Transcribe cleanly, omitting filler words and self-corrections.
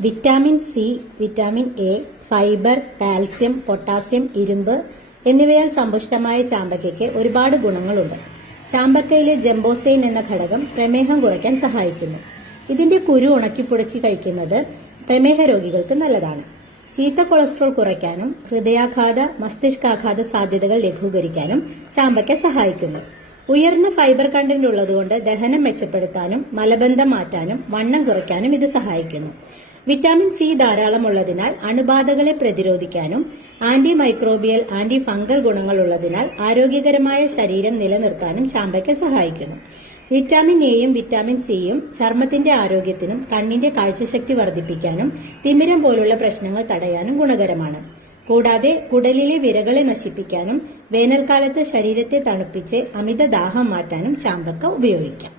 Vitamin C, vitamin A, fibre, calcium, potassium, ഇരുമ്പ് എന്നിവയാൽ സമ്പുഷ്ടമായ ചാമ്പയ്ക്കയ്ക്ക് ഒരുപാട് ഗുണങ്ങളുണ്ട്. ചാമ്പക്കയിലെ ജംബോസൈൻ എന്ന ഘടകം പ്രമേഹം കുറയ്ക്കാൻ സഹായിക്കുന്നു. ഇതിന്റെ കുരു ഉണക്കിപ്പൊടിച്ച് കഴിക്കുന്നത് പ്രമേഹ രോഗികൾക്ക് നല്ലതാണ്. ചീത്ത കൊളസ്ട്രോൾ കുറയ്ക്കാനും ഹൃദയാഘാത, മസ്തിഷ്കാഘാത സാധ്യതകൾ ലഘൂകരിക്കാനും ചാമ്പയ്ക്ക സഹായിക്കുന്നു. ഉയർന്ന ഫൈബർ കണ്ടന്റ് ഉള്ളതുകൊണ്ട് ദഹനം മെച്ചപ്പെടുത്താനും മലബന്ധം മാറ്റാനും വണ്ണം കുറയ്ക്കാനും ഇത് സഹായിക്കുന്നു. വിറ്റാമിൻ സി ധാരാളം ഉള്ളതിനാൽ അണുബാധകളെ പ്രതിരോധിക്കാനും ആന്റി മൈക്രോബിയൽ, ആന്റി ഫംഗൽ ഗുണങ്ങൾ ഉള്ളതിനാൽ ആരോഗ്യകരമായ ശരീരം നിലനിർത്താനും ചാമ്പയ്ക്ക സഹായിക്കുന്നു. വിറ്റാമിൻ എയും വിറ്റാമിൻ സിയും ചർമ്മത്തിന്റെ ആരോഗ്യത്തിനും കണ്ണിന്റെ കാഴ്ചശക്തി വർദ്ധിപ്പിക്കാനും തിമിരം പോലുള്ള പ്രശ്നങ്ങൾ തടയാനും ഗുണകരമാണ്. കൂടാതെ കുടലിലെ വിരകളെ നശിപ്പിക്കാനും വേനൽക്കാലത്ത് ശരീരത്തെ തണുപ്പിച്ച് അമിത ദാഹം മാറ്റാനും ചാമ്പക്ക ഉപയോഗിക്കാം.